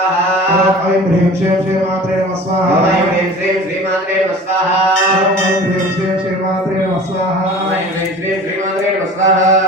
स्वाहा ऐं ह्रीं श्रीं श्रीमात्रे नमः स्वाहा ऐं ह्रीं श्रीं श्रीमात्रे नमः स्वाहा ऐं ह्रीं श्रीं श्रीमात्रे नमः स्वाहा ऐं ह्रीं श्रीं श्रीमात्रे नमः स्वाहा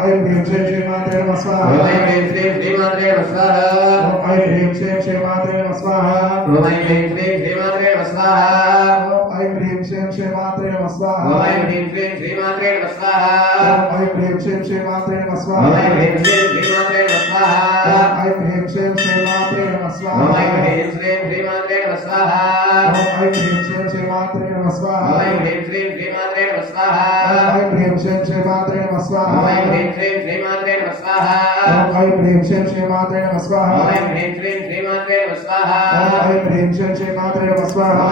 ॐ ऐं ह्रीं श्रीं श्रीमात्रे नमः स्वाहा ऐं ह्रीं श्रीं श्रीमात्रे नमः स्वाहा ॐ ऐं ह्रीं श्रीं श्रीमात्रे नमः स्वाहा ॐ ऐं ह्रीं श्रीं श्रीमात्रे नमः स्वाहा ऐं ह्रीं श्रीं श्रीमात्रे नमः स्वाहा ऐं ह्रीं श्रीं श्रीमात्रे नमः स्वाहा ऐं ह्रीं श्रीं श्रीमात्रे नमः स्वाहा ऐं ह्रीं श्रीं श्रीमात्रे नमः स्वाहा ऐं ह्रीं श्रीं श्रीमात्रे नमः स्वाहा ऐं ह्रीं श्रीं श्रीमात्रे नमः स्वाहा ऐं ह्रीं श्रीं श्रीमात्रे नमः स्वाहा ऐं ह्रीं श्रीं श्रीमात्रे नमः स्वाहा ऐं ह्रीं श्रीं श्रीमात्रे नमः स्वाहा ऐं ह्रीं श्रीं श्रीमात्रे नमः स्वाहा ऐं ह्रीं श्रीं श्रीमात्रे नमः स्वाहा ऐं ह्रीं श्रीं श्रीमात्रे नमः स्वाहा ऐं ह्रीं श्रीं श्रीमात्रे नमः स्वाहा